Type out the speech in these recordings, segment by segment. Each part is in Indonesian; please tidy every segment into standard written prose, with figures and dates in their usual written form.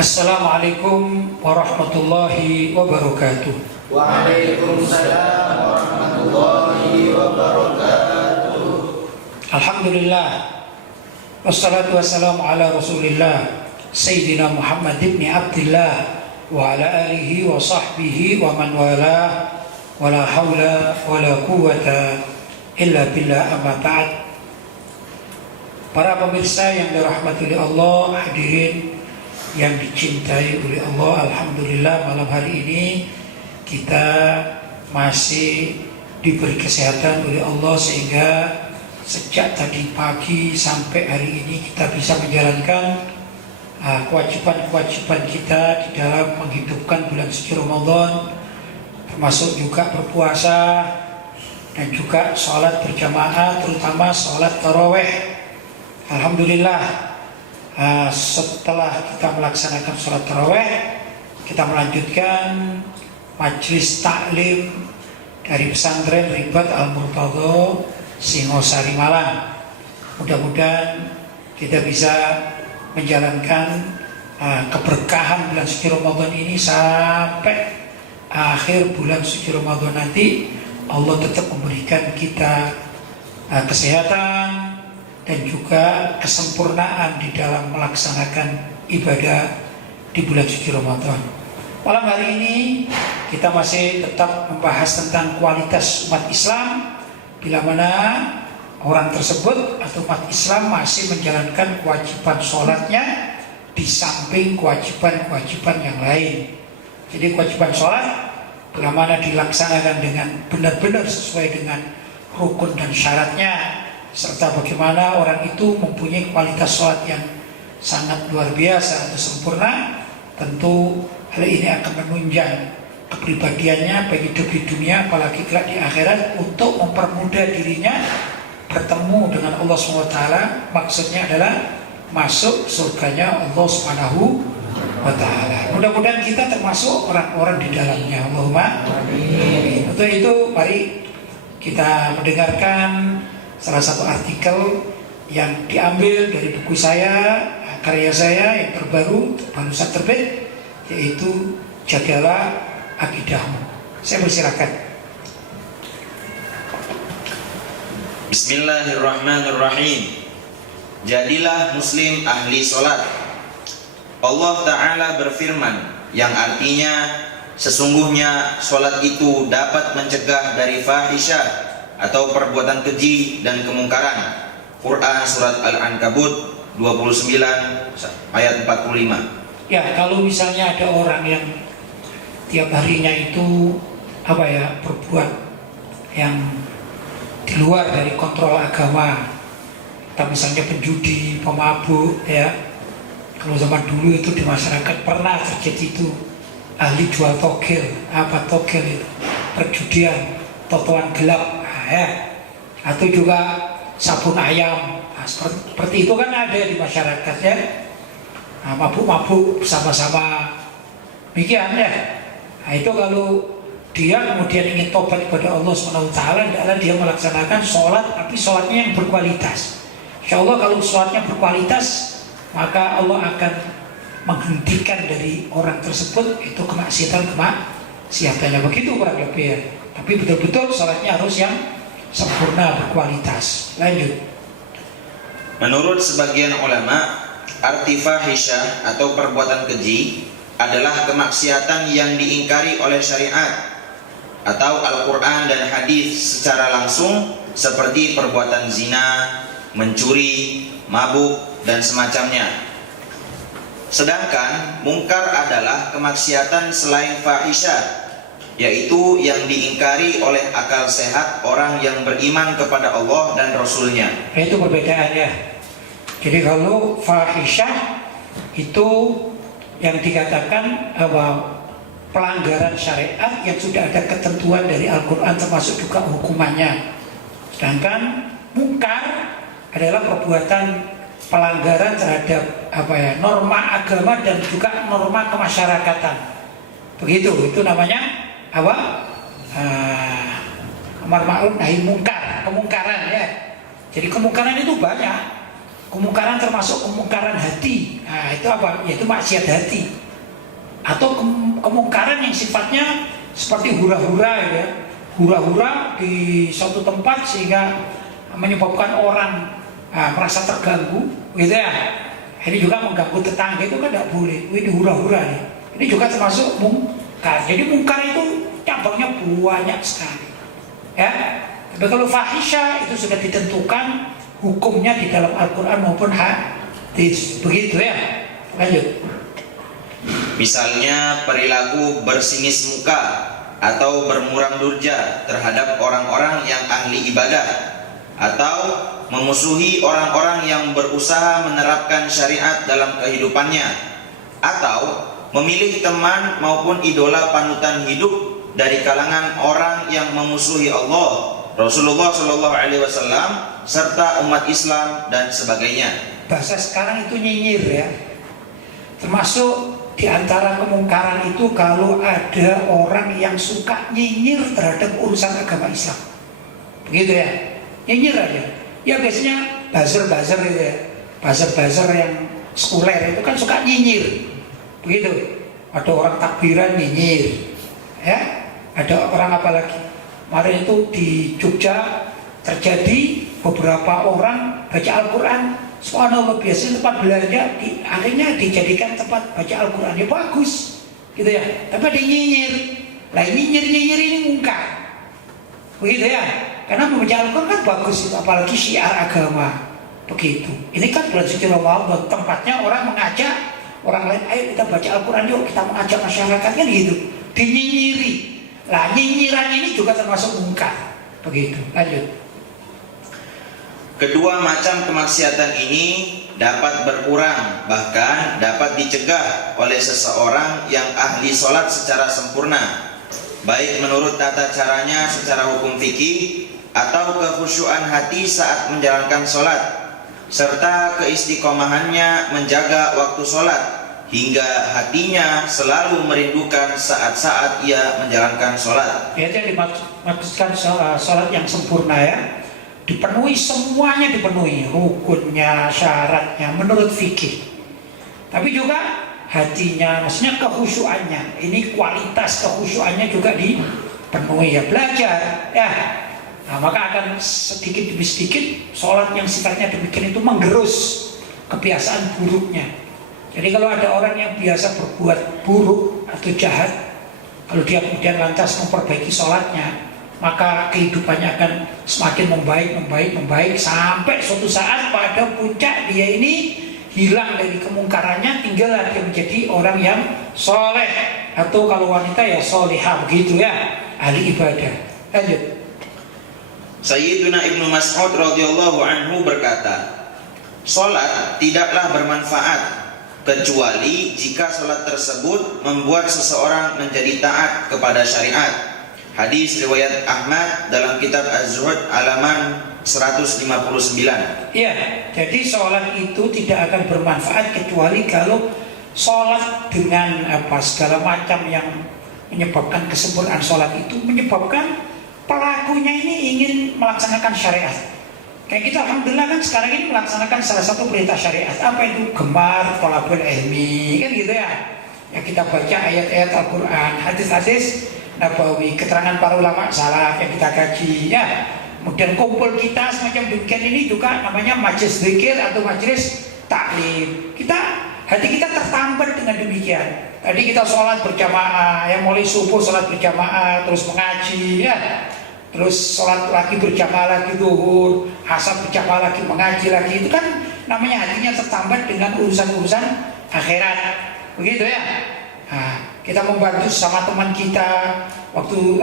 Assalamualaikum warahmatullahi wabarakatuh. Waalaikumsalam warahmatullahi wabarakatuh. Alhamdulillah, wassalatu wassalamu ala rasulillah Sayyidina Muhammad ibn Abdillah wa ala alihi wa sahbihi wa man wala wa la hawla wa la quwwata illa billah, amma ba'd. Para pemirsa yang dirahmati oleh Allah, hadirin yang dicintai oleh Allah, alhamdulillah malam hari ini kita masih diberi kesehatan oleh Allah sehingga sejak tadi pagi sampai hari ini kita bisa menjalankan kewajiban-kewajiban kita di dalam menghidupkan bulan suci Ramadan, termasuk juga berpuasa dan juga sholat berjamaah, terutama sholat tarawih. Alhamdulillah, setelah kita melaksanakan sholat tarawih, kita melanjutkan majelis taklim dari pesantren Ribat Al-Murtadha Singosari Malang. Mudah-mudahan kita bisa menjalankan keberkahan bulan suci Ramadan ini sampai akhir bulan suci Ramadan nanti. Allah tetap memberikan kita kesehatan dan juga kesempurnaan di dalam melaksanakan ibadah di bulan suci Ramadan. Malam hari ini kita masih tetap membahas tentang kualitas umat Islam, bila mana orang tersebut atau umat Islam masih menjalankan kewajiban sholatnya di samping kewajiban-kewajiban yang lain. Jadi kewajiban sholat bila mana dilaksanakan dengan benar-benar sesuai dengan rukun dan syaratnya, serta bagaimana orang itu mempunyai kualitas sholat yang sangat luar biasa atau sempurna, tentu hal ini akan menunjang kepribadiannya baik hidup di dunia apalagi kelak di akhirat untuk mempermudah dirinya bertemu dengan Allah SWT. Maksudnya adalah masuk surganya Allah SWT. Mudah-mudahan kita termasuk orang-orang di dalamnya. Allahumma amin. Untuk itu mari kita mendengarkan salah satu artikel yang diambil dari buku saya, karya saya yang baru saja terbit, yaitu Jagalah Akidahmu. Saya persilakan. Bismillahirrahmanirrahim. Jadilah muslim ahli solat. Allah Ta'ala berfirman, yang artinya sesungguhnya solat itu dapat mencegah dari fahisyah atau perbuatan keji dan kemungkaran. Quran surat Al-Ankabut 29 ayat 45. Ya, kalau misalnya ada orang yang tiap harinya itu berbuat yang di luar dari kontrol agama, atau misalnya penjudi, pemabuk, ya. Kalau zaman dulu itu di masyarakat pernah terjadi itu ahli jual togel. Apa togel itu? Perjudian, totoan gelap. Atau juga sabun ayam. Seperti itu kan ada di masyarakat, ya. Mabuk-mabuk bersama-sama, demikian, ya. Itu kalau dia kemudian ingin tobat kepada Allah SWT, adalah dia melaksanakan sholat, tapi sholatnya yang berkualitas. Insya Allah kalau sholatnya berkualitas, maka Allah akan menghentikan dari orang tersebut itu kemaksiatannya. Begitu kurang lebih, ya. Tapi betul-betul sholatnya harus yang sempurna, berkualitas. Lanjut. Menurut sebagian ulama, arti fahisyah atau perbuatan keji adalah kemaksiatan yang diingkari oleh syariat atau Al-Quran dan hadis secara langsung, seperti perbuatan zina, mencuri, mabuk, dan semacamnya. Sedangkan mungkar adalah kemaksiatan selain fahisyah, yaitu yang diingkari oleh akal sehat orang yang beriman kepada Allah dan Rasulnya. Itu perbedaannya. Jadi kalau fahisyah itu yang dikatakan pelanggaran syariat yang sudah ada ketentuan dari Al-Quran termasuk juga hukumannya. Sedangkan mungkar adalah perbuatan pelanggaran terhadap norma agama dan juga norma kemasyarakatan. Begitu, itu namanya amar ma'ruf nahi mungkar, kemungkaran, ya. Jadi kemungkaran itu banyak. Kemungkaran termasuk kemungkaran hati. Nah, itu apa? Yaitu maksiat hati. Atau kemungkaran yang sifatnya seperti hura-hura ya. Hura-hura di suatu tempat sehingga menyebabkan orang merasa terganggu, gitu ya. Ini juga mengganggu tetangga, itu kan tidak boleh. Ini hura-hura nih. Ini juga termasuk mungkar. Jadi mungkar itu cabangnya banyak sekali. Ya. Tapi kalau fahisha itu sudah ditentukan hukumnya di dalam Al-Quran maupun hadis, begitu ya. Lanjut. Misalnya perilaku bersingis muka atau bermuram durja terhadap orang-orang yang ahli ibadah, atau memusuhi orang-orang yang berusaha menerapkan syariat dalam kehidupannya, atau memilih teman maupun idola panutan hidup dari kalangan orang yang memusuhi Allah, Rasulullah Shallallahu Alaihi Wasallam serta umat Islam dan sebagainya. Bahasa sekarang itu nyinyir ya. Termasuk di antara kemungkaran itu kalau ada orang yang suka nyinyir terhadap urusan agama Islam. Begitu ya. Nyinyir aja. Ya biasanya buzzer-buzzer itu ya. Buzzer-buzzer yang sekuler itu kan suka nyinyir. Begitu. Ada orang takbiran nyinyir. Ya. Ada orang apa lagi? Kemarin itu di Jogja terjadi beberapa orang baca Al-Quran, subhanallah, biasanya tempat belanja akhirnya dijadikan tempat baca Al-Quran, ya bagus gitu ya, tapi ada nyinyir. Nah nyinyir ini mungkar, begitu ya, karena membaca Al-Quran kan bagus itu, apalagi syiar agama, begitu. Ini kan bulan suci Ramadan, tempatnya orang mengajak orang lain, ayo kita baca Al-Quran yuk, kita mengajak masyarakat kan gitu, dinyinyiri. Nah nyinyiran ini juga termasuk mungkar, begitu. Lanjut. Kedua macam kemaksiatan ini dapat berkurang, bahkan dapat dicegah oleh seseorang yang ahli sholat secara sempurna, baik menurut tata caranya secara hukum fikih atau kekhusyuan hati saat menjalankan sholat, serta keistiqomahannya menjaga waktu sholat, hingga hatinya selalu merindukan saat-saat ia menjalankan sholat. Ya, yang dimaksudkan sholat yang sempurna ya, dipenuhi, semuanya dipenuhi, rukunnya, syaratnya menurut fikih. Tapi juga hatinya, maksudnya kekhusyuannya, ini kualitas kekhusyuannya juga dipenuhi ya, belajar ya. Nah, maka akan sedikit demi sedikit sholat yang sifatnya demikian itu menggerus kebiasaan buruknya. Jadi kalau ada orang yang biasa berbuat buruk atau jahat, kalau dia kemudian lantas memperbaiki sholatnya, maka kehidupannya akan semakin membaik sampai suatu saat pada puncak dia ini hilang dari kemungkarannya, tinggal dia menjadi orang yang soleh, atau kalau wanita ya solehah, begitu ya, ahli ibadah. Lanjut. Sayyiduna Ibnu Mas'ud radhiyallahu anhu berkata, "Salat tidaklah bermanfaat kecuali jika salat tersebut membuat seseorang menjadi taat kepada syariat." Hadis riwayat Ahmad dalam kitab Az-Zuhud halaman 159. Iya, jadi sholat itu tidak akan bermanfaat kecuali kalau sholat dengan segala macam yang menyebabkan kesempurnaan sholat itu menyebabkan pelakunya ini ingin melaksanakan syariat. Kayak kita alhamdulillah kan sekarang ini melaksanakan salah satu perintah syariat. Apa itu? Gemar thalabul ilmi, kan gitu ya. Ya kita baca ayat-ayat Al-Quran, hadis-hadis Nabawi, keterangan para ulama salaf yang kita kaji ya. Kemudian kumpul kita semacam demikian ini juga namanya majelis zikir atau majelis taklim. Hati kita tertambat dengan demikian. Tadi kita sholat berjamaah, yang mulai subuh sholat berjamaah, terus mengaji ya. Terus sholat lagi berjamaah lagi zuhur, asar berjamaah lagi mengaji lagi, itu kan namanya hatinya tertambat dengan urusan-urusan akhirat, begitu ya. Nah, kita membantu sama teman kita waktu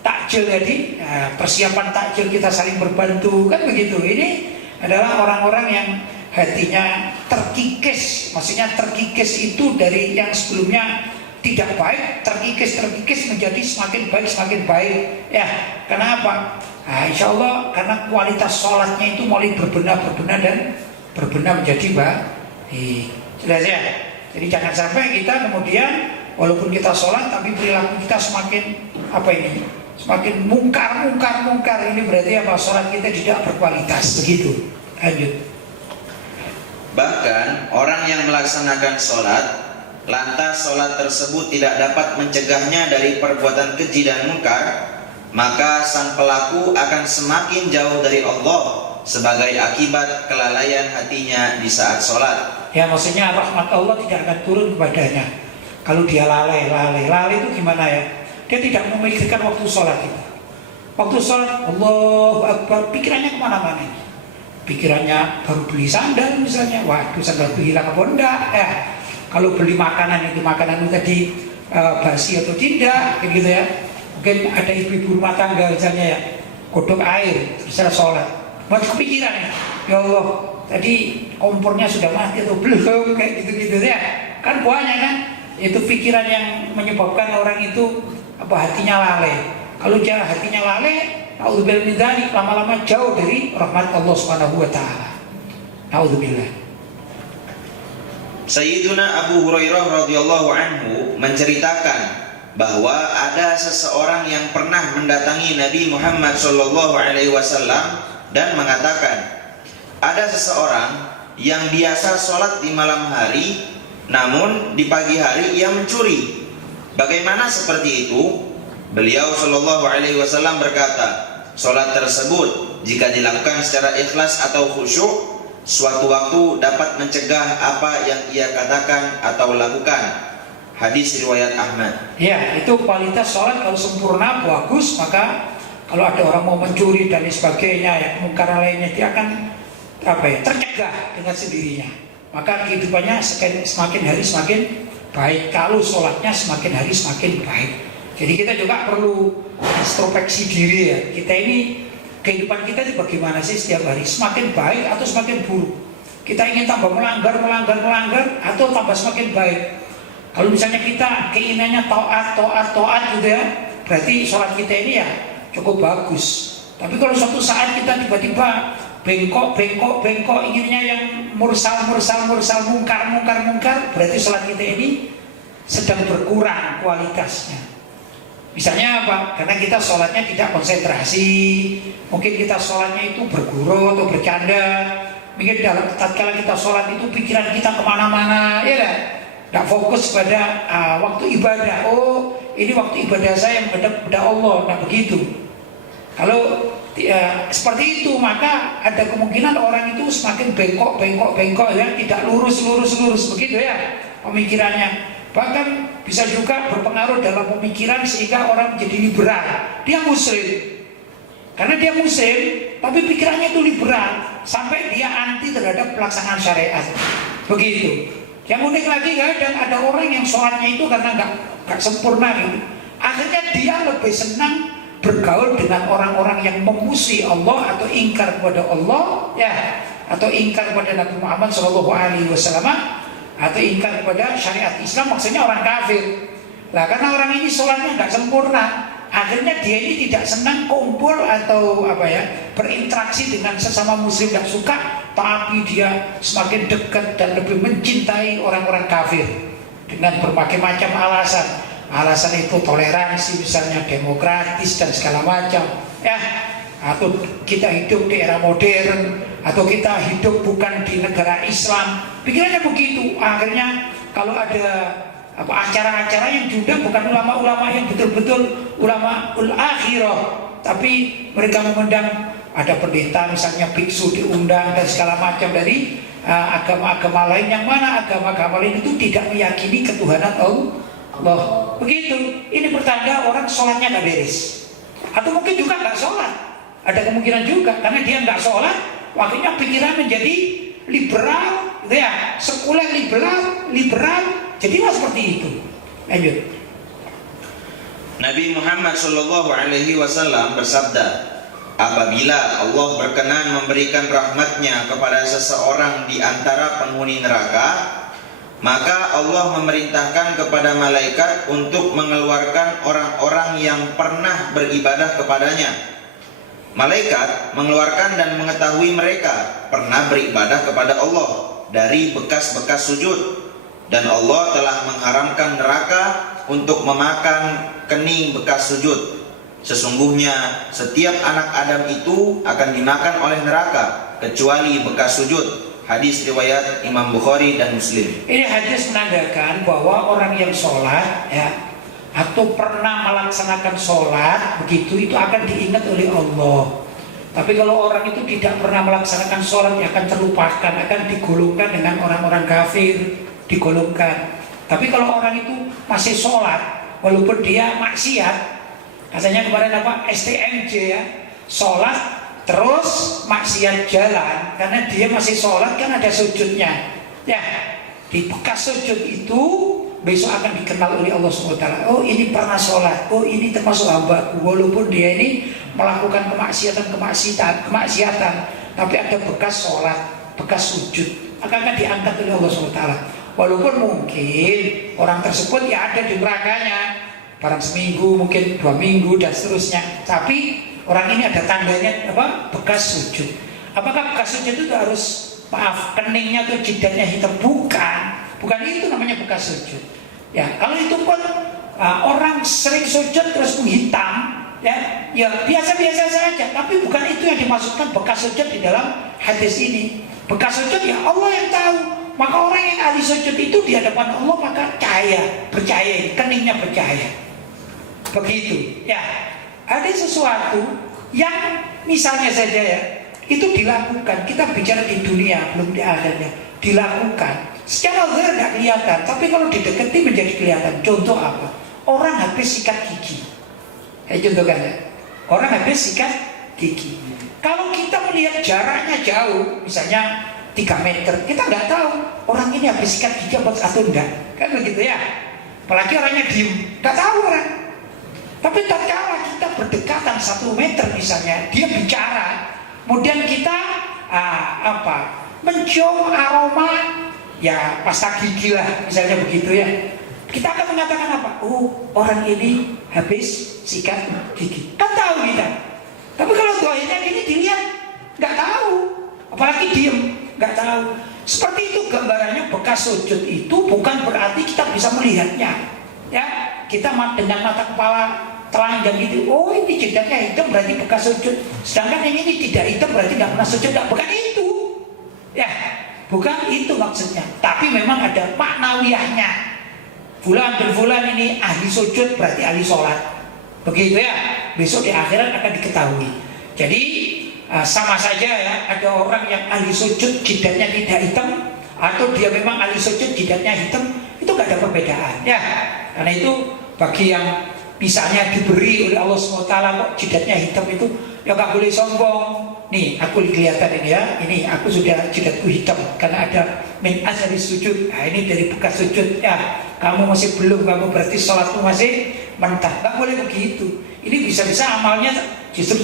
takjil tadi, persiapan takjil kita saling berbantu, kan begitu. Ini adalah orang-orang yang hatinya terkikis, maksudnya terkikis itu dari yang sebelumnya tidak baik, terkikis menjadi semakin baik ya. Kenapa? Nah, insya Allah karena kualitas sholatnya itu mulai berbenah dan berbenah menjadi baik. Jelas ya. Jadi jangan sampai kita kemudian walaupun kita sholat tapi perilaku kita semakin semakin mungkar. Ini berarti apa? Sholat kita tidak berkualitas. Begitu. Lanjut. Bahkan orang yang melaksanakan sholat, lantas sholat tersebut tidak dapat mencegahnya dari perbuatan keji dan mungkar, maka sang pelaku akan semakin jauh dari Allah sebagai akibat kelalaian hatinya di saat sholat. Ya, maksudnya rahmat Allah tidak akan turun kepadanya kalau dia lalai itu gimana ya? Dia tidak memikirkan waktu sholat itu. Waktu sholat, Allahu Akbar, pikirannya kemana-mana. Pikirannya baru beli sandal misalnya, waduh sandal hilang apa enggak ya. Kalau beli makanan itu tadi basi atau tidak, kayak gitu ya. Mungkin ada ibu-ibu rumah tangga misalnya ya, kodok air terus sholat, masih kepikiran ya Allah, tadi kompornya sudah mati atau belum, kayak gitu-gitu ya. Kan banyak kan, itu pikiran yang menyebabkan orang itu hatinya lalai. Kalau dia hatinya lalai, naudzubillah min dzalik, lama-lama jauh dari rahmat Allah Subhanahu wa taala. Naudzubillah. Sayyiduna Abu Hurairah radhiyallahu anhu menceritakan bahwa ada seseorang yang pernah mendatangi Nabi Muhammad SAW dan mengatakan, ada seseorang yang biasa sholat di malam hari, namun di pagi hari ia mencuri. Bagaimana seperti itu? Beliau SAW berkata, sholat tersebut jika dilakukan secara ikhlas atau khusyuk, suatu waktu dapat mencegah apa yang ia katakan atau lakukan. Hadis riwayat Ahmad. Ya, itu kualitas sholat kalau sempurna, bagus. Maka kalau ada orang mau mencuri dan sebagainya, ya kemungkaran lainnya, dia akan tercegah dengan sendirinya. Maka kehidupannya semakin hari semakin baik. Kalau sholatnya semakin hari semakin baik. Jadi kita juga perlu introspeksi diri ya. Kita ini, kehidupan kita ini bagaimana sih setiap hari? Semakin baik atau semakin buruk? Kita ingin tambah melanggar atau tambah semakin baik? Kalau misalnya kita keinginannya taat gitu ya, berarti sholat kita ini ya cukup bagus. Tapi kalau suatu saat kita tiba-tiba bengkok, inginnya yang mursal, mungkar, berarti sholat kita ini sedang berkurang kualitasnya. Misalnya apa? Karena kita sholatnya tidak konsentrasi, mungkin kita sholatnya itu bergurau atau bercanda. Mungkin dalam tatkala kita sholat itu pikiran kita kemana-mana, ya kan? Tidak fokus pada waktu ibadah. Oh, ini waktu ibadah saya menghadap kepada Allah. Nah begitu. Kalau seperti itu, maka ada kemungkinan orang itu semakin bengkok ya, tidak lurus begitu ya pemikirannya. Bahkan bisa juga berpengaruh dalam pemikiran sehingga orang menjadi liberal. Dia muslim, karena dia muslim, tapi pikirannya itu liberal sampai dia anti terhadap pelaksanaan syariat. Begitu. Yang unik lagi kadang ada orang yang sholatnya itu karena nggak sempurna gitu. Akhirnya dia lebih senang bergaul dengan orang-orang yang memusuhi Allah atau ingkar kepada Allah, ya, atau ingkar kepada Nabi Muhammad SAW, atau ingkar kepada syariat Islam, maksudnya orang kafir. Nah, karena orang ini sholatnya nggak sempurna, akhirnya dia ini tidak senang kumpul atau berinteraksi dengan sesama muslim, yang suka, tapi dia semakin dekat dan lebih mencintai orang-orang kafir dengan berbagai macam alasan. Alasan itu toleransi, misalnya demokratis dan segala macam, ya. Atau kita hidup di era modern, atau kita hidup bukan di negara Islam. Pikirannya begitu. Akhirnya kalau ada acara-acara yang diundang bukan ulama-ulama yang betul-betul ulama ul-akhirah, tapi mereka mengundang, ada pendeta misalnya, biksu diundang dan segala macam dari agama-agama lain, yang mana agama-agama lain itu tidak meyakini ketuhanan Allah. Begitu. Ini pertanda orang sholatnya nggak beres, atau mungkin juga nggak sholat. Ada kemungkinan juga karena dia nggak sholat, akhirnya pikiran menjadi liberal, gitu ya, sekuler liberal. Jadilah seperti itu. Lanjut. Nabi Muhammad SAW bersabda, apabila Allah berkenan memberikan rahmatnya kepada seseorang di antara penghuni neraka, maka Allah memerintahkan kepada malaikat untuk mengeluarkan orang-orang yang pernah beribadah kepadanya. Malaikat mengeluarkan dan mengetahui mereka pernah beribadah kepada Allah dari bekas-bekas sujud, dan Allah telah mengharamkan neraka untuk memakan kening bekas sujud. Sesungguhnya setiap anak Adam itu akan dimakan oleh neraka kecuali bekas sujud. Hadis riwayat Imam Bukhari dan Muslim. Ini hadis menandakan bahwa orang yang sholat ya, atau pernah melaksanakan sholat begitu, itu akan diingat oleh Allah. Tapi kalau orang itu tidak pernah melaksanakan sholat, ya akan terlupakan, akan digolongkan dengan orang-orang kafir, digolongkan. Tapi kalau orang itu masih sholat, walaupun dia maksiat, katanya kemarin apa, STMJ ya, sholat terus maksiat jalan, karena dia masih sholat kan ada sujudnya ya, di bekas sujud itu besok akan dikenal oleh Allah SWT. Oh ini pernah sholat, oh ini termasuk hambaku, walaupun dia ini melakukan kemaksiatan, tapi ada bekas sholat, bekas sujud, akan diangkat oleh Allah SWT. Walaupun mungkin orang tersebut ya ada di nerakanya barang seminggu, mungkin 2 minggu dan seterusnya, tapi orang ini ada tandanya apa, bekas sujud. Apakah bekas sujud itu harus, maaf, keningnya atau jidatnya hitam? Bukan itu namanya bekas sujud. Ya, kalau itu pun orang sering sujud terus menghitam, ya biasa-biasa saja. Tapi bukan itu yang dimaksudkan bekas sujud di dalam hadis ini. Bekas sujud ya Allah yang tahu. Maka orang yang ahli sujud itu di hadapan Allah maka percaya, keningnya percaya. Begitu. Ya, ada sesuatu yang misalnya saja ya, itu dilakukan. Kita bicara di dunia, belum di akhiratnya. Dilakukan. Secara zahir tidak kelihatan, tapi kalau didekati menjadi kelihatan. Contoh apa? Orang habis sikat gigi. Contohkan ya. Orang habis sikat gigi. Kalau kita melihat jaraknya jauh, misalnya 3 meter, kita nggak tahu orang ini habis sikat gigi atau enggak. Kan begitu ya. Apalagi orangnya diem, nggak tahu orang. Tapi tatkala kita berdekatan 1 meter misalnya, dia bicara, kemudian kita mencium aroma ya pasta gigi lah, misalnya begitu ya. Kita akan mengatakan apa? Oh, orang ini habis sikat gigi. Kan tahu kita. Tapi kalau doanya gini dilihat, nggak tahu. Apalagi diem, nggak tahu. Seperti itu gambarannya, bekas sujud itu bukan berarti kita bisa melihatnya. Ya, kita dengan mata kepala telanjang gitu, oh ini jidatnya hitam berarti bekas sujud. Sedangkan yang ini tidak hitam berarti nggak pernah sujud. Bukan itu. Ya, bukan itu maksudnya. Tapi memang ada maknawiyahnya. Fulan bin fulan ini ahli sujud berarti ahli sholat. Begitu ya. Besok di akhirat akan diketahui. Jadi sama saja ya, ada orang yang ahli sujud jidatnya tidak hitam, atau dia memang ahli sujud jidatnya hitam, itu gak ada perbedaan ya. Karena itu bagi yang misalnya diberi oleh Allah SWT kok jidatnya hitam itu, ya gak boleh sombong. Nih aku kelihatan ini ya, ini aku sudah jidatku hitam karena ada min asari sujud. Nah ini dari bekas sujud ya. Kamu masih belum, kamu berarti sholatmu masih mentah. Gak boleh begitu. Ini bisa-bisa amalnya justru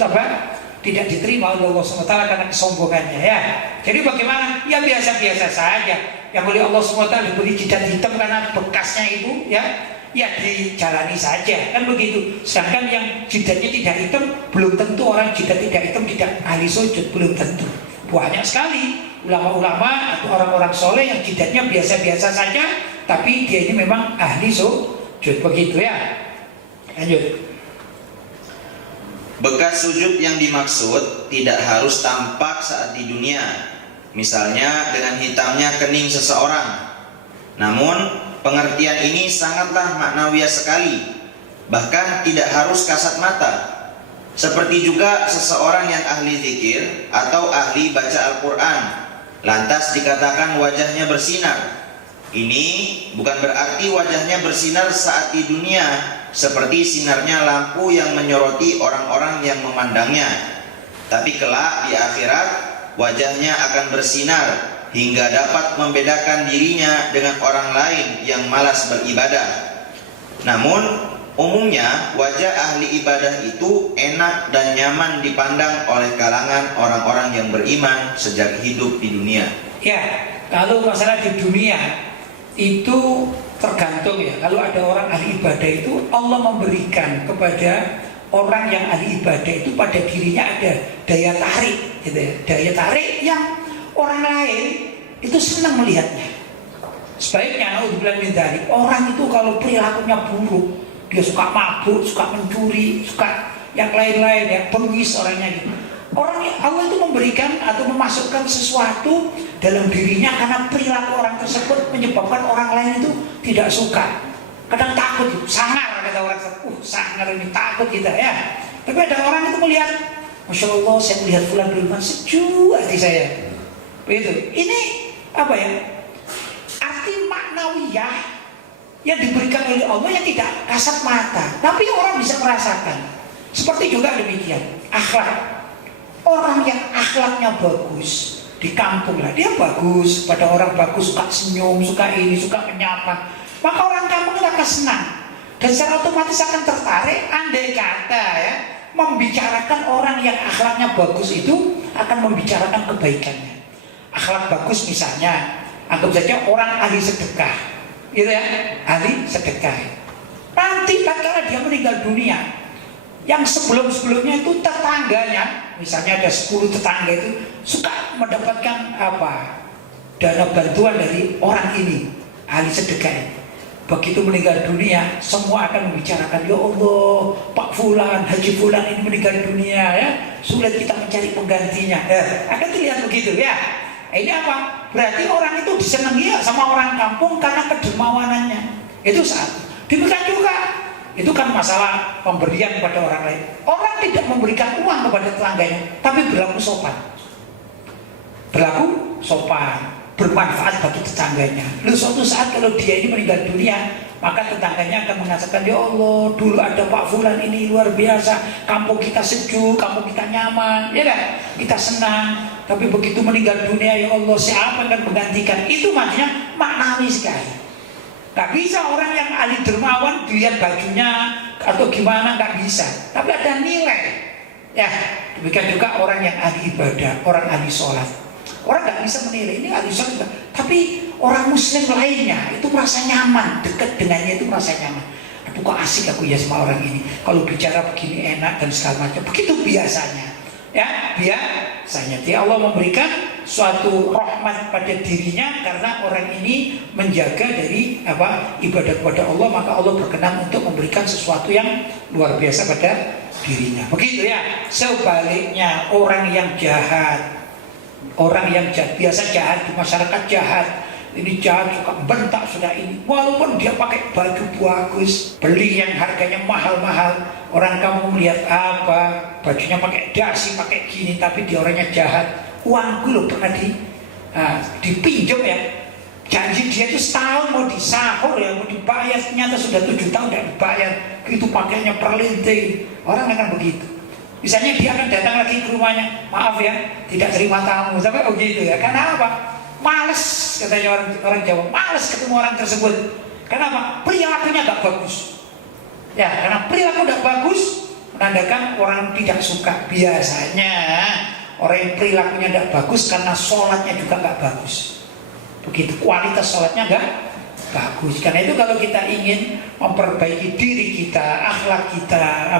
tidak diterima oleh Allah SWT karena kesombongannya ya. Jadi bagaimana? Ya biasa-biasa saja. Yang oleh Allah SWT diberi jidat hitam karena bekasnya itu ya dijalani saja, kan begitu. Sedangkan yang jidatnya tidak hitam, belum tentu orang jidat tidak hitam tidak ahli sujud, belum tentu. Banyak sekali ulama-ulama atau orang-orang soleh yang jidatnya biasa-biasa saja, tapi dia ini memang ahli sujud, begitu ya. Lanjut. Bekas sujud yang dimaksud tidak harus tampak saat di dunia, misalnya dengan hitamnya kening seseorang. Namun pengertian ini sangatlah maknawiyah sekali, bahkan tidak harus kasat mata. Seperti juga seseorang yang ahli zikir atau ahli baca Al-Quran, lantas dikatakan wajahnya bersinar. Ini bukan berarti wajahnya bersinar saat di dunia, seperti sinarnya lampu yang menyoroti orang-orang yang memandangnya. Tapi kelak di akhirat, wajahnya akan bersinar hingga dapat membedakan dirinya dengan orang lain yang malas beribadah. Namun umumnya wajah ahli ibadah itu enak dan nyaman dipandang oleh kalangan orang-orang yang beriman sejak hidup di dunia. Ya, kalau masalah di dunia itu tergantung ya. Kalau ada orang ahli ibadah itu Allah memberikan kepada orang yang ahli ibadah itu pada dirinya ada daya tarik gitu ya. Daya tarik yang orang lain itu senang melihatnya. Sebaiknya naudzubillah min dzalik, orang itu kalau perilakunya buruk, dia suka mabuk, suka mencuri, suka yang lain-lain ya, bengis orangnya gitu. Allah itu memberikan atau memasukkan sesuatu dalam dirinya karena perilaku orang tersebut menyebabkan orang lain itu tidak suka. Kadang takut, sangar kata orang, sangar ini takut kita ya. Tapi ada orang itu melihat, Masya Allah, saya melihat fulan bin Fulan sejuk hati saya. Begitu. Ini apa ya? Arti maknawiyah yang diberikan oleh Allah yang tidak kasat mata, tapi orang bisa merasakan. Seperti juga demikian akhlak. Orang yang akhlaknya bagus di kampung lah, dia bagus pada orang, bagus, suka senyum, suka ini, suka menyapa, maka orang kampung itu akan senang dan secara otomatis akan tertarik. Andai kata ya, membicarakan orang yang akhlaknya bagus itu akan membicarakan kebaikannya. Akhlak bagus misalnya, anggap saja orang ahli sedekah, gitu ya, ahli sedekah. Nanti tatkala dia meninggal dunia, yang sebelum-sebelumnya itu tetangganya, misalnya ada 10 tetangga itu suka mendapatkan dana bantuan dari orang ini, ahli sedekah ini. Begitu meninggal dunia, semua akan membicarakan, ya Allah, Pak Fulan, Haji Fulan ini meninggal dunia ya, sulit kita mencari penggantinya. Akan terlihat begitu ya. Ini apa? Berarti orang itu disenangi ya sama orang kampung karena kedermawanannya. Itu satu. Demikian juga, itu kan masalah pemberian kepada orang lain. Orang tidak memberikan uang kepada tetangganya, tapi berlaku sopan. Berlaku sopan, bermanfaat bagi tetangganya. Lalu suatu saat kalau dia ini meninggal dunia, maka tetangganya akan mengatakan, ya Allah, dulu ada Pak Fulan ini luar biasa, kampung kita sejuk, kampung kita nyaman, ya kan? Kita senang. Tapi begitu meninggal dunia, ya Allah, siapa yang akan menggantikan? Itu maksudnya maknawi sekali. Gak bisa orang yang ahli dermawan dilihat bajunya atau gimana, gak bisa. Tapi ada nilai. Ya, demikian juga orang yang ahli ibadah, orang ahli sholat. Orang gak bisa menilai ini ahli sholat, tapi orang muslim lainnya itu merasa nyaman, dekat dengannya itu merasa nyaman. Aduh, kok asik aku ya sama orang ini. Kalau bicara begini enak dan segala macam. Begitu biasanya. Ya, biasanya dia Allah memberikan suatu rahmat pada dirinya karena orang ini menjaga dari ibadah kepada Allah, maka Allah berkenan untuk memberikan sesuatu yang luar biasa pada dirinya. Begitu ya. Sebaliknya orang yang jahat, biasa jahat di masyarakat jahat. Ini jahat, suka bentak, sudah ini. Walaupun dia pakai baju bagus, beli yang harganya mahal-mahal, orang kamu melihat bajunya pakai dasi, pakai gini, tapi dia orangnya jahat. Uangku loh pernah dipinjam ya. Janji dia itu setahun mau disahur ya, mau dibayar, ternyata sudah 7 tahun tidak dibayar. Itu pakainya perlinting. Orang akan begitu. Misalnya dia akan datang lagi ke rumahnya, maaf ya, tidak terima tamu, sampai begitu ya. Karena apa? Males, katanya orang Jawa, males ketemu orang tersebut. Kenapa? Perilakunya gak bagus. Ya, karena perilaku gak bagus menandakan orang tidak suka. Biasanya orang yang perilakunya gak bagus karena sholatnya juga gak bagus. Begitu, kualitas sholatnya gak bagus. Karena itu kalau kita ingin memperbaiki diri kita, akhlak kita,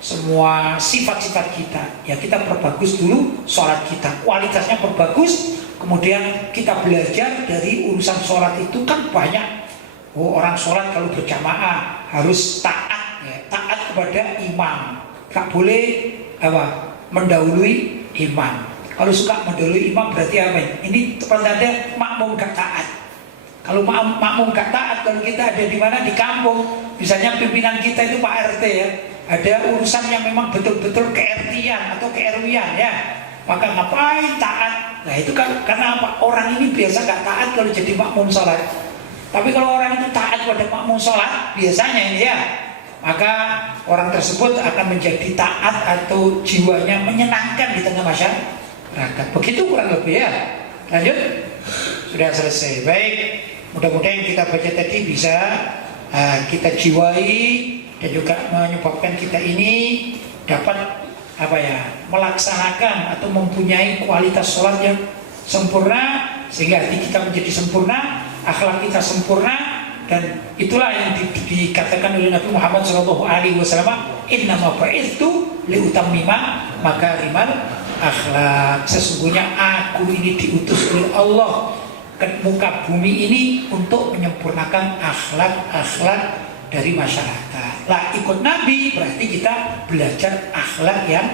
semua sifat-sifat kita, ya kita perbagus dulu sholat kita, kualitasnya perbagus. Kemudian kita belajar dari urusan sholat itu kan banyak. Orang sholat kalau berjamaah harus taat, ya, taat kepada imam. Gak boleh mendahului imam. Kalau suka mendahului imam berarti apa? Ini tanda makmum gak taat. Kalau makmum gak taat, kalau kita ada di mana di kampung, misalnya pimpinan kita itu Pak RT ya, ada urusan yang memang betul-betul ke-RT-an atau ke-RW-an ya, maka ngapain taat? Nah itu kan karena apa? Orang ini biasa gak taat kalau jadi makmum sholat. Tapi kalau orang itu taat pada makmum sholat, biasanya ini ya, maka orang tersebut akan menjadi taat atau jiwanya menyenangkan di tengah masyarakat. Begitu kurang lebih ya. Lanjut. Sudah selesai. Baik. Mudah-mudahan kita baca tadi bisa kita jiwai dan juga menyebabkan kita ini dapat melaksanakan atau mempunyai kualitas sholat yang sempurna, sehingga hati kita menjadi sempurna, akhlak kita sempurna, dan itulah yang dikatakan oleh Nabi Muhammad SAW, innama bu'ithtu liutammima makarimal akhlak. Sesungguhnya aku ini diutus oleh Allah ke muka bumi ini untuk menyempurnakan akhlak-akhlak dari masyarakat. Lah ikut Nabi berarti kita belajar akhlak yang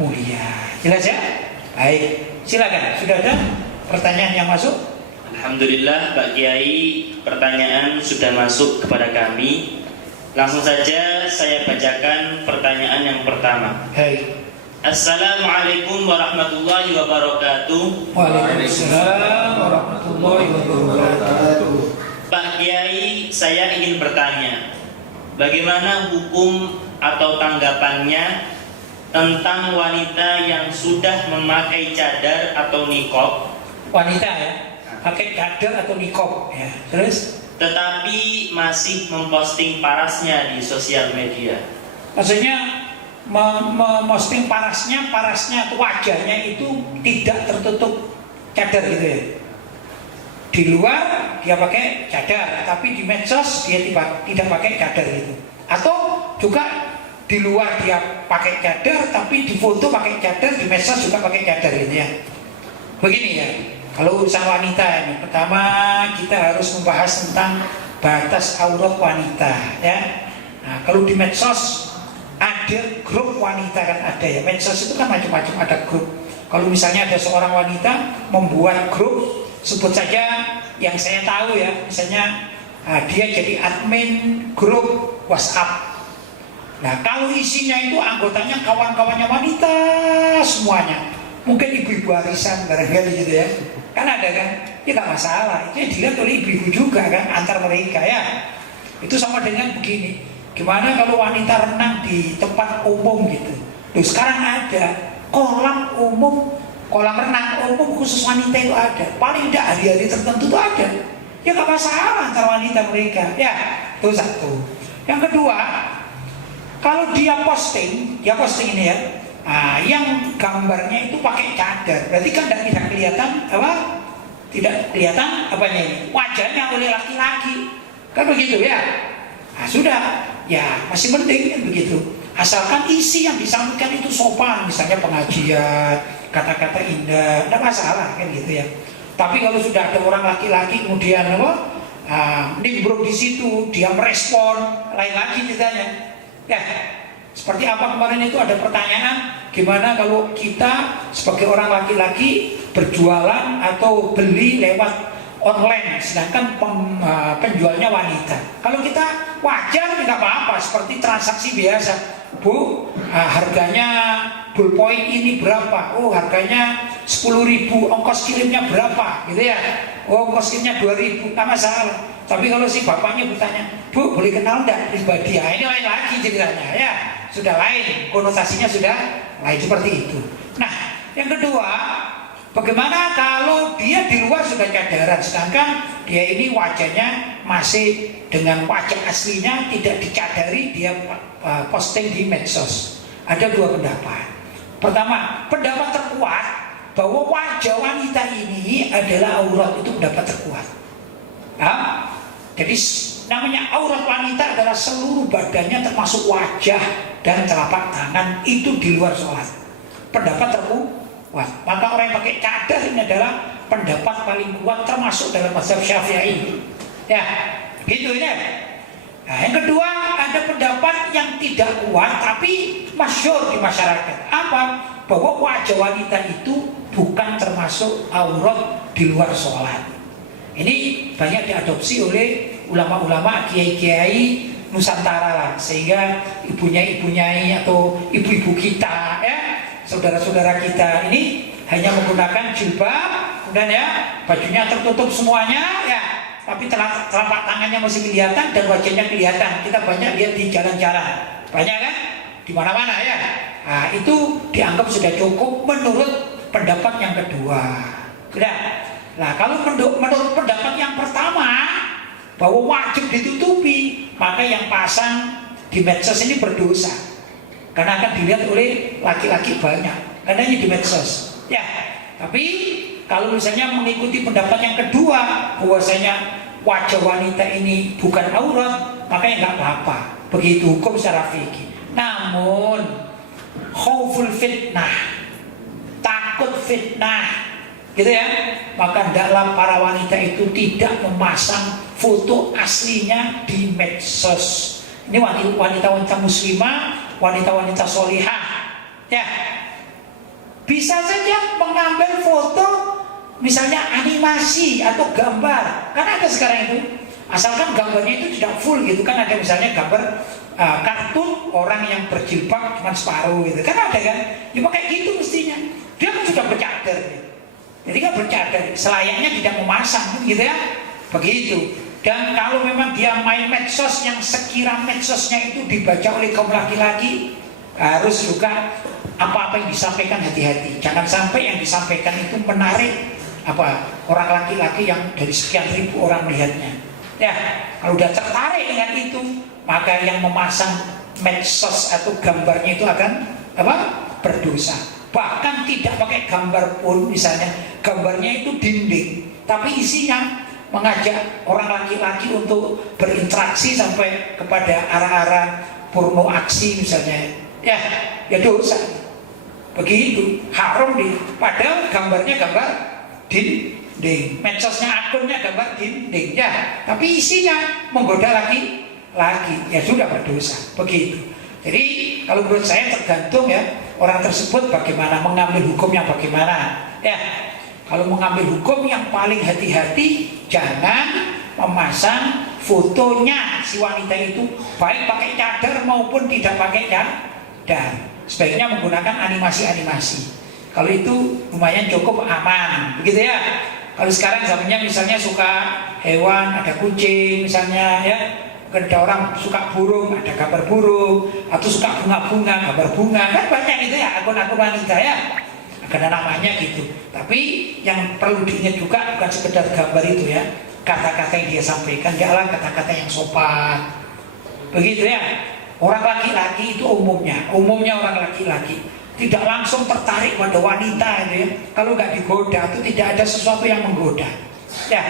mulia. Jelas ya? Baik, silakan. Sudah ada pertanyaan yang masuk? Alhamdulillah Pak Kiai, pertanyaan sudah masuk kepada kami. Langsung saja saya bacakan pertanyaan yang pertama. Baik. Assalamualaikum warahmatullahi wabarakatuh. Waalaikumsalam warahmatullahi wabarakatuh. Pak Kiai, saya ingin bertanya, bagaimana hukum atau tanggapannya tentang wanita yang sudah memakai cadar atau niqab? Wanita ya, pakai cadar atau niqab ya. Terus Tetapi masih memposting parasnya di sosial media. maksudnya memposting parasnya atau wajahnya itu tidak tertutup cadar gitu ya. Di luar dia pakai cadar, tapi di medsos dia tidak pakai cadar gitu. Atau juga di luar dia pakai cadar, tapi di foto pakai cadar, di medsos juga pakai cadar gitu ya. Begini ya, kalau urusan wanita ini, pertama kita harus membahas tentang batas aurat wanita ya. Nah, kalau di medsos ada grup wanita kan ada ya. Medsos itu kan macam-macam, ada grup. Kalau misalnya ada seorang wanita membuat grup, sebut saja yang saya tahu ya, misalnya dia jadi admin grup WhatsApp. Nah, kalau isinya itu anggotanya kawan-kawannya wanita semuanya, mungkin ibu-ibu arisan barangkali gitu ya, kan ada kan, ya nggak masalah. Itu dilihat oleh ibu-ibu juga kan, antar mereka ya. Itu sama dengan begini, gimana kalau wanita renang di tempat umum gitu. Loh, sekarang ada kolam umum, kolam renang umum khusus wanita itu ada. Paling tidak hari-hari tertentu itu ada. Ya nggak masalah antar wanita mereka. Ya, itu satu. Yang kedua, kalau dia posting ini ya, yang gambarnya itu pakai cadar, berarti kan tidak kelihatan apa? Tidak kelihatan apanya ini? Wajahnya oleh laki-laki, kan begitu ya? Nah, sudah, ya masih penting kan begitu. Asalkan isi yang disampaikan itu sopan, misalnya pengajian, kata-kata indah, tidak masalah kan gitu ya. Tapi kalau sudah ada orang laki-laki kemudian apa? Nimbrung di situ, dia merespon, lain lagi ceritanya. Ya, seperti apa kemarin itu ada pertanyaan, gimana kalau kita sebagai orang laki-laki berjualan atau beli lewat online, sedangkan penjualnya wanita. Kalau kita wajar tidak apa-apa, seperti transaksi biasa. Bu, harganya ballpoint ini berapa? Oh, harganya 10.000, ongkos kirimnya berapa? Gitu ya. Oh, ongkos kirimnya 2.000, tak masalah. Tapi kalau si bapaknya bertanya, Bu, boleh kenal enggak pribadi? Ya, ini lain lagi ceritanya ya. Sudah lain, konotasinya sudah lain seperti itu. Nah, yang kedua, bagaimana kalau dia di luar sudah cadaran, sedangkan dia ini wajahnya masih dengan wajah aslinya tidak dicadari, dia posting di medsos. Ada dua pendapat. Pertama, pendapat terkuat bahwa wajah wanita ini adalah aurat, itu pendapat terkuat. Jadi namanya aurat wanita adalah seluruh badannya termasuk wajah dan telapak tangan, itu di luar sholat. Pendapat terkuat. Maka orang yang pakai cadar ini adalah pendapat paling kuat termasuk dalam mazhab Syafi'i. Ya, gitu ya. Nah, yang kedua ada pendapat yang tidak kuat tapi masyhur di masyarakat. Apa? Bahwa wajah wanita itu bukan termasuk aurat di luar sholat. Ini banyak diadopsi oleh ulama-ulama, kiai-kiai Nusantara lah, sehingga ibunya atau ibu-ibu kita ya, saudara-saudara kita ini hanya menggunakan jilbab, kemudian ya bajunya tertutup semuanya ya, tapi telapak tangannya masih kelihatan dan wajahnya kelihatan. Kita banyak lihat di jalan-jalan, banyak kan, di mana-mana ya. Nah, itu dianggap sudah cukup menurut pendapat yang kedua. Sudah. Nah, kalau menurut pendapat yang pertama bahwa wajib ditutupi, maka yang pasang di medsos ini berdosa, karena akan dilihat oleh laki-laki banyak, karena ini di medsos. Ya, tapi kalau misalnya mengikuti pendapat yang kedua, bahwasanya wajah wanita ini bukan aurat, maka ya nggak apa-apa. Begitu hukum secara fikih. Namun khauful fitnah, takut fitnah, gitu ya, maka hendaklah para wanita itu tidak memasang foto aslinya di medsos. Ini wanita-wanita muslimah, wanita-wanita solihah ya, Bisa saja mengambil foto misalnya animasi atau gambar, kan ada sekarang itu. Asalkan gambarnya itu tidak full gitu kan, ada misalnya gambar kartun orang yang berjilbab cuma separuh gitu kan, ada kan. Ya kayak gitu mestinya. Dia kan sudah bercadar gitu. Jadi kan bercadar, selayaknya tidak memasang gitu ya. Begitu. Dan kalau memang dia main medsos yang sekira medsosnya itu dibaca oleh kaum laki-laki, harus juga apa-apa yang disampaikan hati-hati. Jangan sampai yang disampaikan itu menarik orang laki-laki yang dari sekian ribu orang melihatnya. Ya, kalau udah tertarik dengan itu, maka yang memasang medsos atau gambarnya itu akan berdosa. Bahkan tidak pakai gambar pun, misalnya gambarnya itu dinding, tapi isinya mengajak orang laki-laki untuk berinteraksi sampai kepada arah-arah porno aksi misalnya, ya dosa. Begitu, haram padahal gambarnya gambar dinding, medsosnya akunnya gambar dinding, ya, tapi isinya menggoda laki, ya sudah berdosa. Begitu. Jadi kalau menurut saya tergantung ya orang tersebut bagaimana mengambil hukumnya bagaimana. Ya, kalau mengambil hukum yang paling hati-hati, jangan memasang fotonya si wanita itu baik pakai cadar maupun tidak pakai cadar. Sebaiknya menggunakan animasi-animasi. Kalau itu lumayan cukup aman, begitu ya. Kalau sekarang zamannya misalnya suka hewan, ada kucing misalnya ya. Mungkin ada orang suka burung, ada gambar burung, atau suka bunga-bunga, gambar bunga, kan banyak gitu ya akun-akun wanita ya. Ada namanya gitu. Tapi yang perlu diingat juga bukan sekedar gambar itu ya, kata-kata yang dia sampaikan adalah kata-kata yang sopan. Begitu ya. Orang laki-laki itu umumnya orang laki-laki tidak langsung tertarik pada wanita itu ya. Kalau nggak digoda itu tidak ada sesuatu yang menggoda. Ya.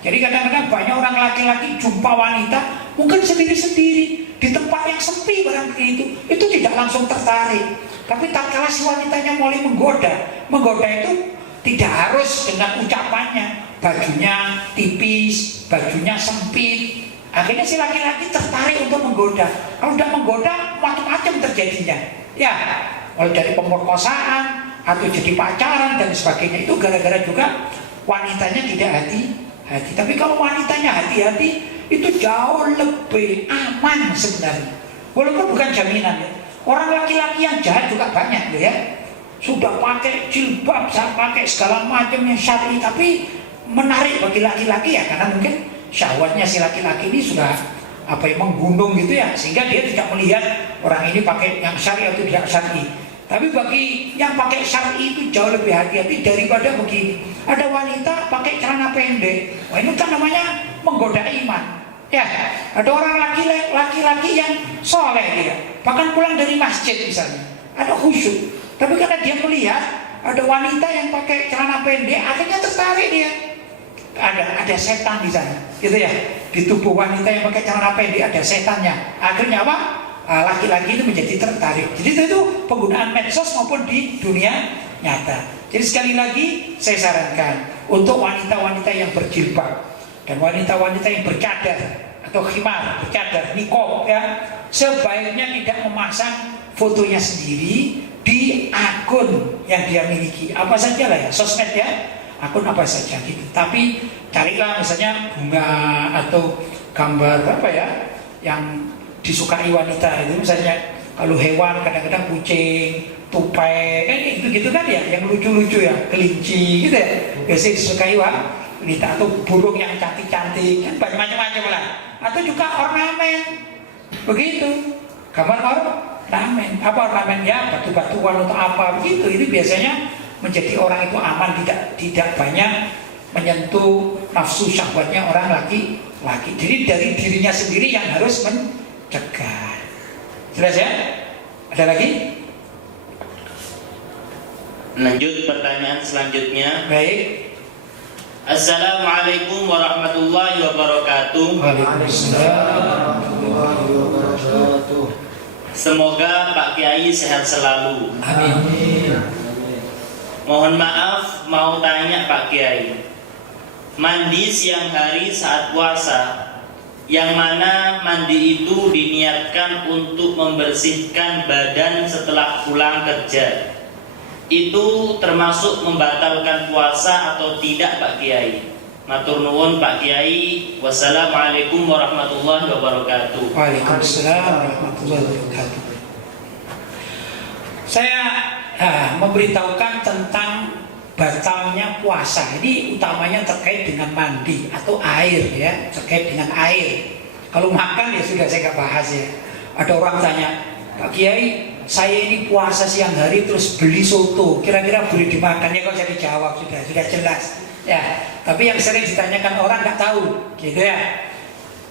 Jadi kadang-kadang banyak orang laki-laki jumpa wanita mungkin sendiri-sendiri di tempat yang sepi barang itu tidak langsung tertarik. Tapi tatkala si wanitanya mulai menggoda itu tidak harus dengan ucapannya, bajunya tipis, bajunya sempit. Akhirnya si laki-laki tertarik untuk menggoda. Kalau udah menggoda macam-macam terjadinya. Ya, mulai dari pemerkosaan atau jadi pacaran dan sebagainya, itu gara-gara juga wanitanya tidak hati-hati. Tapi kalau wanitanya hati-hati, itu jauh lebih aman sebenarnya. Walaupun bukan jaminan ya. Orang laki-laki yang jahat juga banyak ya. Sudah pakai jilbab, pakai segala macam yang syar'i, tapi menarik bagi laki-laki ya, karena mungkin syahwatnya si laki-laki ini sudah menggunung gitu ya, sehingga dia tidak melihat orang ini pakai yang syar'i atau tidak syar'i. Tapi bagi yang pakai syar'i itu jauh lebih hati-hati daripada begini. Ada wanita pakai celana pendek, wah ini kan namanya menggoda iman. Ya, ada orang laki-laki yang soleh dia, bahkan pulang dari masjid misalnya, ada khusyuk. Tapi karena dia melihat ada wanita yang pakai celana pendek, akhirnya tertarik dia. Ada setan di sana, gitu ya. Di tubuh wanita yang pakai celana pendek ada setannya. Akhirnya apa? Laki-laki itu menjadi tertarik. Jadi itu penggunaan medsos maupun di dunia nyata. Jadi sekali lagi saya sarankan untuk wanita-wanita yang berjilbab dan wanita-wanita yang bercadar atau khimar, bercadar, niqab ya, sebaiknya tidak memasang fotonya sendiri di akun yang dia miliki. Apa saja lah ya, sosmed ya, akun apa saja gitu. Tapi carilah misalnya bunga atau gambar yang disukai wanita itu, misalnya kalau hewan kadang-kadang kucing, tupai, kan gitu kan ya, yang lucu-lucu ya, kelinci gitu ya, biasanya disukai wanita, atau burung yang cantik-cantik, kan banyak macam-macam lah, atau juga ornamen, begitu, gambar ornamen, ornamen ya, batu-batuan atau apa begitu, itu biasanya menjadi orang itu aman, tidak banyak menyentuh nafsu syahwatnya orang laki-laki. Jadi dari dirinya sendiri yang harus mencegah. Jelas ya? Ada lagi? Lanjut pertanyaan selanjutnya. Baik. Assalamualaikum warahmatullahi wabarakatuh. Waalaikumsalam. Semoga Pak Kiai sehat selalu. Amin. Mohon maaf, mau tanya Pak Kiai. Mandi siang hari saat puasa, yang mana mandi itu diniatkan untuk membersihkan badan setelah pulang kerja. itu termasuk membatalkan puasa atau tidak Pak Kiai? Matur nuwun Pak Kiai. Wassalamualaikum warahmatullahi wabarakatuh. Waalaikumsalam warahmatullahi wabarakatuh. Saya memberitahukan tentang batalnya puasa. Ini utamanya terkait dengan mandi atau air ya, terkait dengan air. Kalau makan ya sudah saya nggak bahas ya. Ada orang tanya, Pak Kiai, saya ini puasa siang hari terus beli soto, kira-kira boleh dimakan ya? Kalau saya dijawab sudah jelas ya. Tapi yang sering ditanyakan orang nggak tahu gitu ya,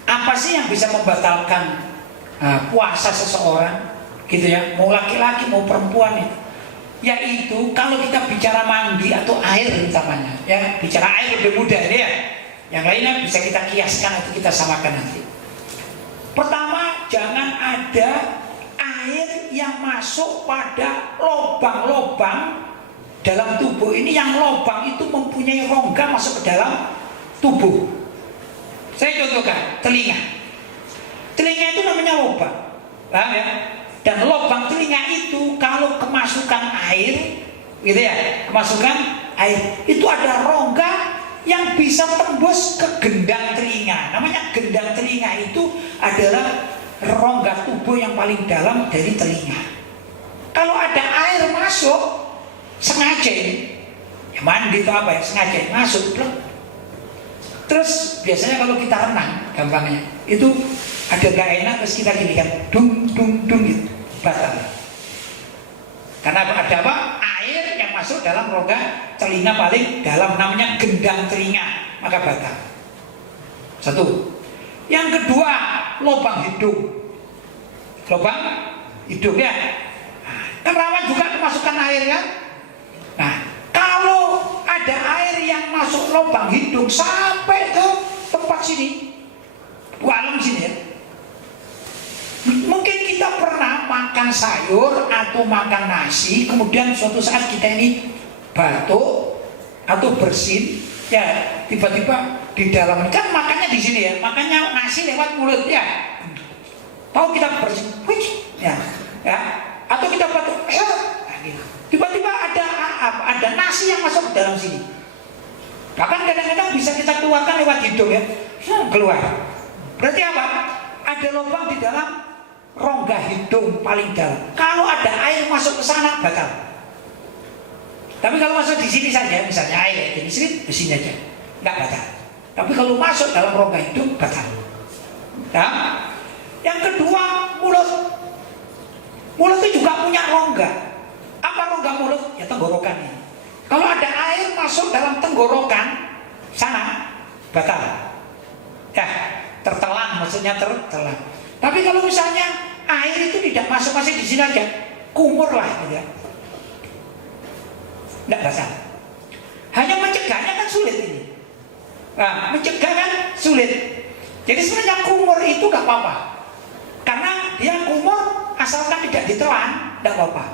apa sih yang bisa membatalkan puasa seseorang gitu ya, mau laki-laki mau perempuan itu, yaitu kalau kita bicara mandi atau air utamanya ya, bicara air lebih mudah ya, yang lainnya bisa kita kiaskan atau kita samakan nanti. Pertama, jangan ada air yang masuk pada lubang-lubang dalam tubuh ini, yang lubang itu mempunyai rongga masuk ke dalam tubuh. Saya contohkan, telinga. Telinga itu namanya lubang, paham ya? Dan lubang telinga itu kalau kemasukan air, gitu ya, kemasukan air itu ada rongga yang bisa tembus ke gendang telinga. Namanya gendang telinga itu adalah rongga tubuh yang paling dalam dari telinga. Kalau ada air masuk sengaja, ya mandi atau apa ya, sengaja masuk, plek. Terus biasanya kalau kita renang, gampangnya itu ada gak enak, terus kita gini kan, dung dung dung gitu, batal. Karena ada apa? Air yang masuk dalam rongga telinga paling dalam, namanya gendang telinga, maka batal. Satu. Yang kedua, lubang hidung. Lubang hidung ya, kan rawan juga kemasukan air kan. Nah, kalau ada air yang masuk lubang hidung sampai ke tempat sini, dalam sini ya, mungkin kita pernah makan sayur atau makan nasi, kemudian suatu saat kita ini batuk atau bersin, ya tiba-tiba di dalam, kan makannya di sini ya, makannya nasi lewat mulut ya. Tahu kita bersin, ya, atau kita batuk, tiba-tiba ada nasi yang masuk ke dalam sini. Bahkan kadang-kadang bisa kita keluarkan lewat hidung ya, keluar. Berarti apa? Ada lubang di dalam rongga hidung paling dalam. Kalau ada air masuk ke sana, batal. Tapi kalau masuk di sini saja, misalnya air di sini aja, nggak batal. Tapi kalau masuk dalam rongga hidung, batal. Nah, yang kedua, mulut. Mulut itu juga punya rongga. Apa rongga mulut? Ya tenggorokan ini. Kalau ada air masuk dalam tenggorokan sana, batal. Ya, tertelan, maksudnya tertelan. Tapi kalau misalnya air itu tidak masuk, masih di sini aja, kumur lah gitu ya, nggak batal. Hanya mencegahnya kan sulit ini. Nah, mencegah kan sulit. Jadi sebenarnya kumur itu nggak apa-apa, karena dia kumur asalkan tidak ditelan, nggak apa-apa.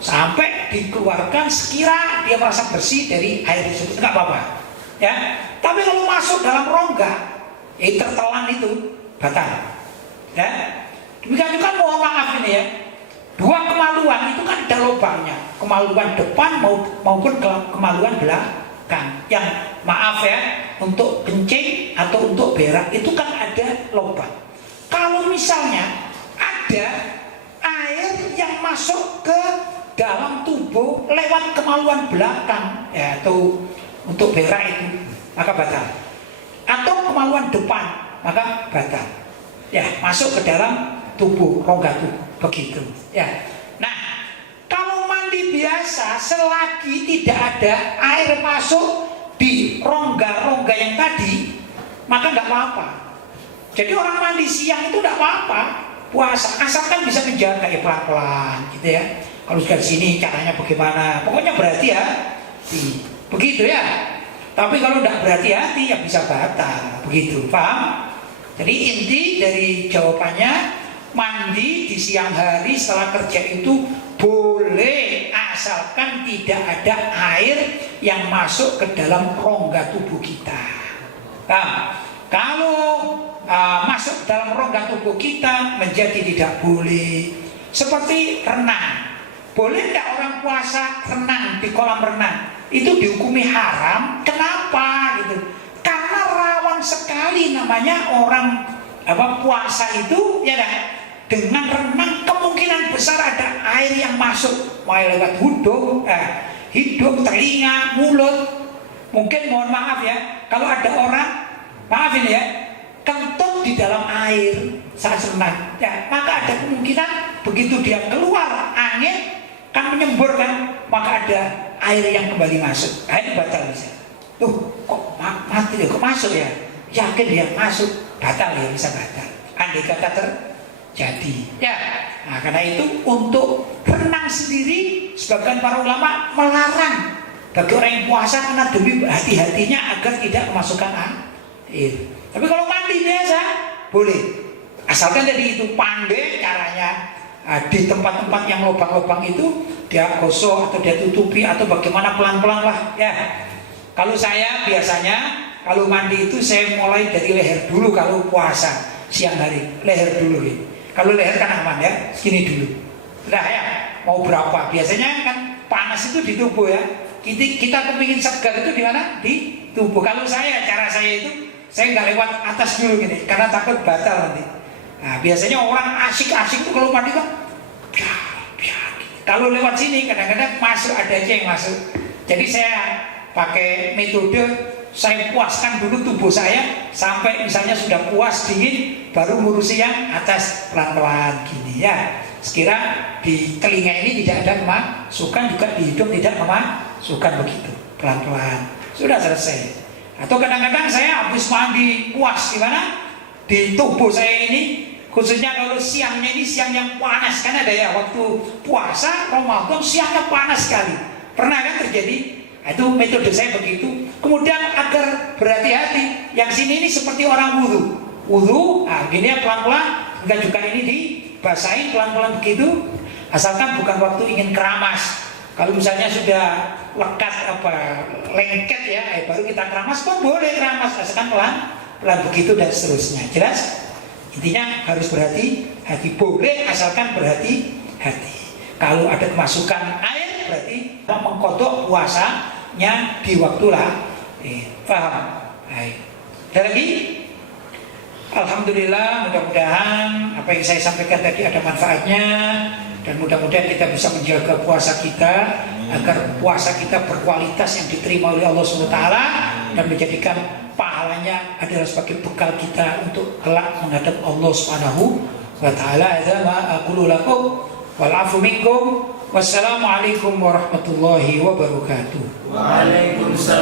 Sampai dikeluarkan sekira dia merasa bersih dari air tersebut, nggak apa-apa. Ya, tapi kalau masuk dalam rongga, tertelan itu batal. Ya, demikian juga mohon maaf ini ya. Dua kemaluan itu kan ada lubangnya, kemaluan depan maupun kemaluan belakang. Yang maaf ya, untuk kencing atau untuk berak itu kan ada lubang. Kalau misalnya ada air yang masuk ke dalam tubuh lewat kemaluan belakang ya, atau untuk berak itu, maka batal. Atau kemaluan depan, maka batal. Ya, masuk ke dalam tubuh, rongga tubuh, begitu. Ya. Nah, kalau mandi biasa selagi tidak ada air masuk di rongga-rongga yang tadi, maka nggak apa-apa. Jadi orang mandi siang itu nggak apa-apa, puasa, asalkan bisa menjaga ya pelan-pelan, gitu ya. Kalau sudah sini caranya bagaimana? Pokoknya berhati-hati, begitu ya. Tapi kalau tidak berhati-hati ya bisa batal, begitu, paham? Jadi inti dari jawabannya, mandi di siang hari setelah kerja itu boleh asalkan tidak ada air yang masuk ke dalam rongga tubuh kita. Nah, kalau masuk ke dalam rongga tubuh kita menjadi tidak boleh. Seperti renang. Boleh tidak orang puasa renang di kolam renang? Itu dihukumi haram. Kenapa gitu? Karena rawan sekali namanya orang puasa itu, ya kan? Dengan renang kemungkinan besar ada air yang masuk, mau lewat hidung, telinga, mulut. Mungkin mohon maaf ya, kalau ada orang, maaf ini ya, kentut di dalam air saat renang, ya, maka ada kemungkinan begitu dia keluar angin kan menyemburkan, maka ada air yang kembali masuk. Air batal bisa. Kok mati ya, kok masuk ya? Yakin dia masuk, batal ya, bisa batal. Andai kata terjadi. Ya, nah, karena itu untuk renang sendiri, sebagian para ulama melarang bagi orang yang puasa karena demi hati-hatinya agar tidak memasukkan air. Tapi kalau mandi biasa boleh, asalkan tadi itu pandai caranya. Di tempat-tempat yang lubang-lubang itu dia gosok atau dia tutupi atau bagaimana pelan-pelan lah ya. Kalau saya biasanya kalau mandi itu saya mulai dari leher dulu kalau puasa siang hari, leher dulu ya. Kalau leher kan aman ya, segini dulu. Nah ya, mau berapa? Biasanya kan panas itu di tubuh ya. Kita kepingin segar itu di mana? Di tubuh. Kalau cara saya itu saya nggak lewat atas dulu gini, karena takut batal nanti. Nah, biasanya orang asik-asik tuh kalau mandi kan kalau lewat sini kadang-kadang masuk, ada aja yang masuk. Jadi saya pakai metode saya puaskan dulu tubuh saya sampai misalnya sudah puas dingin, baru ngurusi yang atas pelan-pelan gini ya. Sekira di telinga ini tidak ada kemasukan, juga di hidung tidak kemasukan, begitu pelan-pelan sudah selesai. Atau kadang-kadang saya habis mandi puas di mana? Di tubuh saya ini, khususnya kalau siangnya ini siang yang panas, kan ada ya waktu puasa Ramadan siangnya panas sekali, pernah kan terjadi. Itu metode saya begitu. Kemudian agar berhati-hati, yang sini ini seperti orang wudhu, gini ya pelan-pelan, enggak juga ini dibasahin pelan-pelan begitu, asalkan bukan waktu ingin keramas. Kalau misalnya sudah lekat lengket ya, baru kita keramas pun boleh keramas, asalkan pelan begitu dan seterusnya. Jelas? Intinya harus berhati-hati, boleh asalkan berhati-hati. Kalau ada kemasukan air berarti mengkodok puasanya di waktu paham? Baik. Ada lagi? Alhamdulillah, mudah-mudahan apa yang saya sampaikan tadi ada manfaatnya, dan mudah-mudahan kita bisa menjaga puasa kita agar puasa kita berkualitas yang diterima oleh Allah SWT dan menjadikan pahalanya adalah sebagai bekal kita untuk kelak menghadap Allah SWT. Hadza ma aqulu lakum wal 'afu minkum. Wassalamualaikum warahmatullahi wabarakatuh. Waalaikumsalam.